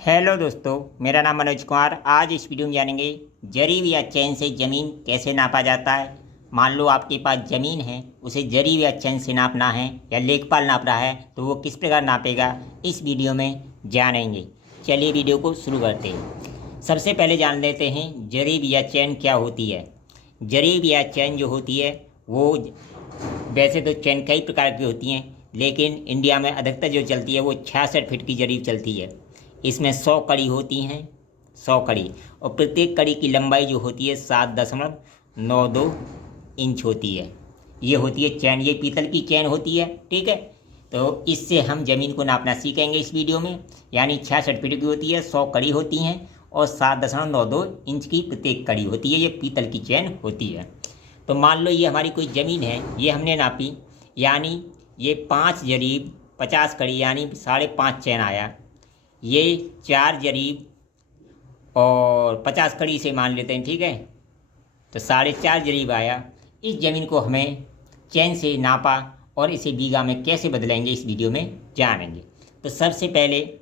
Hello दोस्तों, मेरा नाम मनोज कुमार। आज इस वीडियो में जानेंगे जरीब या चैन से ज़मीन कैसे नापा जाता है। मान लो आपके पास ज़मीन है, उसे जरीब या चैन से नापना है या लेखपाल नाप रहा है, तो वो किस प्रकार नापेगा, इस वीडियो में जानेंगे। चलिए वीडियो को शुरू करते हैं। सबसे पहले जान लेते हैं जरीब या चैन क्या होती है। जरीब या चैन जो होती है वो, वैसे तो चैन कई प्रकार की होती हैं, लेकिन इंडिया में अधिकतर जो चलती है वो 66 फीट की जरीब चलती है। इसमें 100 कड़ी होती हैं, 100 कड़ी, और प्रत्येक कड़ी की लंबाई जो होती है 7.92 इंच होती है। ये होती है चैन, ये पीतल की चैन होती है। ठीक है, तो इससे हम ज़मीन को नापना सीखेंगे इस वीडियो में। यानी 66 फीट की होती है, 100 कड़ी होती हैं और 7.92 इंच की प्रत्येक कड़ी होती है। ये पीतल की चैन होती है। तो मान लो ये हमारी कोई ज़मीन है, ये हमने नापी, यानी ये 5 जरीब 50 कड़ी यानी 5.5 चैन आया। ये 4 जरीब और 50 कड़ी से मान लेते हैं, ठीक है, तो 4.5 जरीब आया। इस ज़मीन को हमें चैन से नापा और इसे बीघा में कैसे बदलेंगे इस वीडियो में जानेंगे। तो सबसे पहले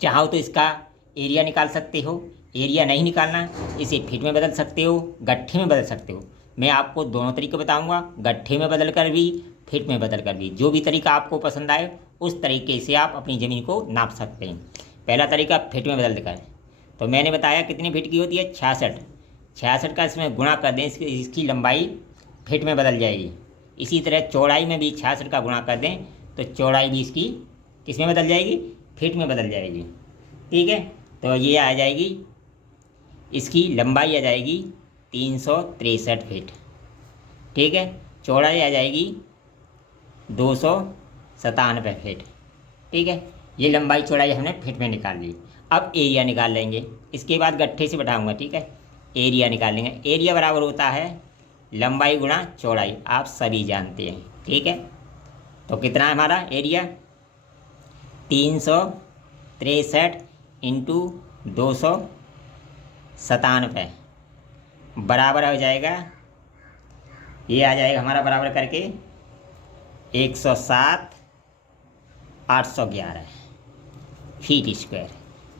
चाहो तो इसका एरिया निकाल सकते हो, एरिया नहीं निकालना इसे फीट में बदल सकते हो, गट्ठे में बदल सकते हो। मैं आपको दोनों तरीके बताऊंगा, गट्ठे में बदल कर भी, फीट में बदल कर भी। जो भी तरीका आपको पसंद आए उस तरीके से आप अपनी ज़मीन को नाप सकते हैं। पहला तरीका फीट में बदल कर, तो मैंने बताया कितनी फीट की होती है, 66। 66 का इसमें गुणा कर दें, इसकी लंबाई फीट में बदल जाएगी। इसी तरह चौड़ाई में भी 66 का गुणा कर दें तो चौड़ाई भी इसकी किस में बदल जाएगी, फीट में बदल जाएगी। ठीक है, तो ये आ जाएगी, इसकी लंबाई आ जाएगी 363 फीट। ठीक है, चौड़ाई आ जाएगी 297 फीट। ठीक है, ये लंबाई चौड़ाई हमने फीट में निकाल ली। अब एरिया निकाल लेंगे, इसके बाद गट्ठे से बैठाऊंगा। ठीक है, एरिया निकाल लेंगे। एरिया बराबर होता है लंबाई गुणा चौड़ाई, आप सभी जानते हैं। ठीक है, तो कितना है हमारा एरिया, 363 इंटू 297 बराबर हो जाएगा, ये आ जाएगा हमारा बराबर करके 107 811 फीट स्क्वायर।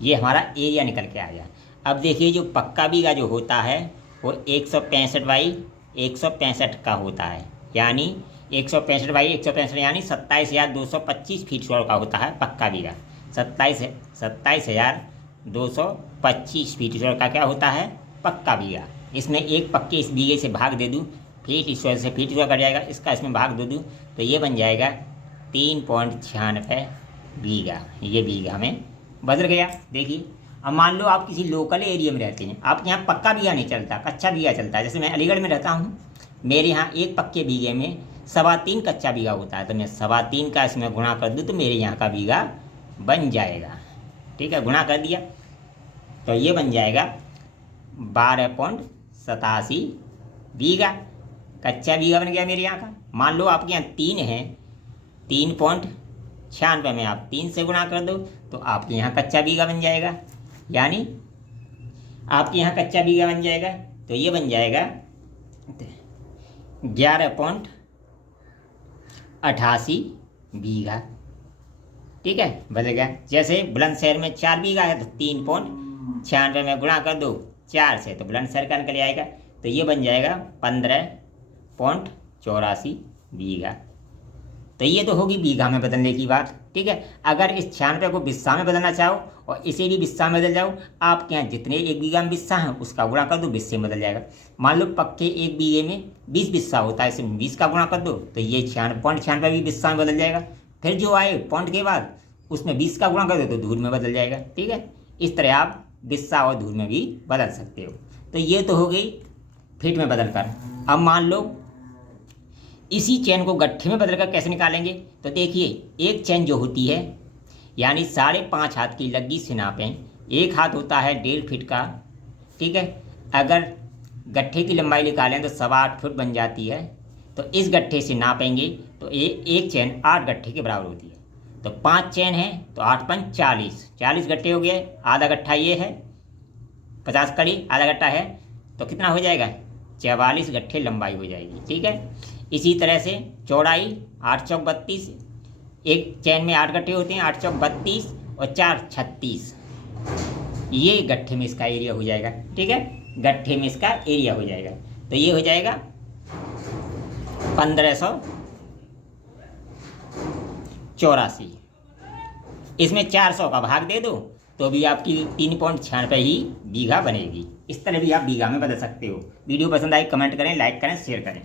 ये हमारा एरिया निकल के आ गया। अब देखिए जो पक्का बीघा जो होता है वो 165 बाई 165 का होता है, यानी 165 बाई 165 यानी 27,225 फीट स्क्वायर का होता है पक्का बीघा। 27,225 फीट स्क्वायर का क्या होता है, पक्का बीघा। इसमें एक पक्के इस बीघे से भाग दे दूँ, फीट स्क्वायर से फीट स्क्वायर कट जाएगा, इसका इसमें भाग दे दूँ तो ये बन जाएगा 3.96 बीघा। ये बीघा में बदल गया। देखिए, अब मान लो आप किसी लोकल एरिया में रहते हैं, आपके यहाँ पक्का बीघा नहीं चलता, कच्चा बीघा चलता है। जैसे मैं अलीगढ़ में रहता हूँ, मेरे यहाँ एक पक्के बीघे में 3.25 कच्चा बीघा होता है, तो मैं 3.25 का इसमें गुणा कर दूँ तो मेरे यहाँ का बीघा बन जाएगा। ठीक है, गुणा कर दिया तो ये बन जाएगा 12.87 बीघा। कच्चा बीघा बन गया मेरे यहाँ का। मान लो आपके यहाँ 3 है, 3.96 में आप 3 से गुणा कर दो तो आपके यहाँ कच्चा बीघा बन जाएगा, यानी आपके यहाँ कच्चा बीघा बन जाएगा। तो ये बन जाएगा 11.88 बीघा। ठीक है, बदल गया। जैसे बुलंदशहर में 4 बीघा है तो 3.96 में गुणा कर दो 4 से तो बुलंदशहर का निकल आएगा, तो ये बन जाएगा 15.84 बीघा। तो ये तो होगी बीघा में बदलने की बात। ठीक है, अगर इस 96 को बिस्सा में बदलना चाहो और इसे भी बिस्सा में बदल जाओ, आपके यहाँ जितने एक बीघा में बिस्सा हैं उसका गुणा कर दो, बिस्से में बदल जाएगा। मान लो पक्के एक बीघे में 20 बिस्सा होता है, इसमें 20 का गुणा कर दो तो ये 96.96 भी बिस्सा में बदल जाएगा। फिर जो आए पॉइंट के बाद उसमें 20 का गुणा कर दो तो धूल में बदल जाएगा। ठीक है, इस तरह आप बिस्सा और धूल में भी बदल सकते हो। तो ये तो हो गई फीट में बदल कर। अब मान लो इसी चैन को गट्ठे में बदलकर कैसे निकालेंगे, तो देखिए एक चैन जो होती है यानी 5.5 हाथ की लग्गी से नापें, एक हाथ होता है 1.5 फीट का। ठीक है, अगर गट्ठे की लंबाई निकालें तो 8.25 फुट बन जाती है। तो इस गट्ठे से नापेंगे तो एक चैन 8 गट्ठे के बराबर होती है। तो 5 चैन है तो 8×5 40 गट्ठे हो गए। आधा गट्ठा ये है, 50 कड़ी आधा गट्ठा है तो कितना हो जाएगा, 44 गट्ठे लंबाई हो जाएगी। ठीक है, इसी तरह से चौड़ाई 8 चौक 32, एक चैन में 8 गट्ठे होते हैं, 8 चौक 32 और 4 36, ये गट्ठे में इसका एरिया हो जाएगा। ठीक है, गट्ठे में इसका एरिया हो जाएगा। तो ये हो जाएगा 1584। इसमें 400 का भाग दे दो तो भी आपकी 3.96 ही बीघा बनेगी। इस तरह भी आप बीघा में बदल सकते हो। वीडियो पसंद आई कमेंट करें, लाइक करें, शेयर करें।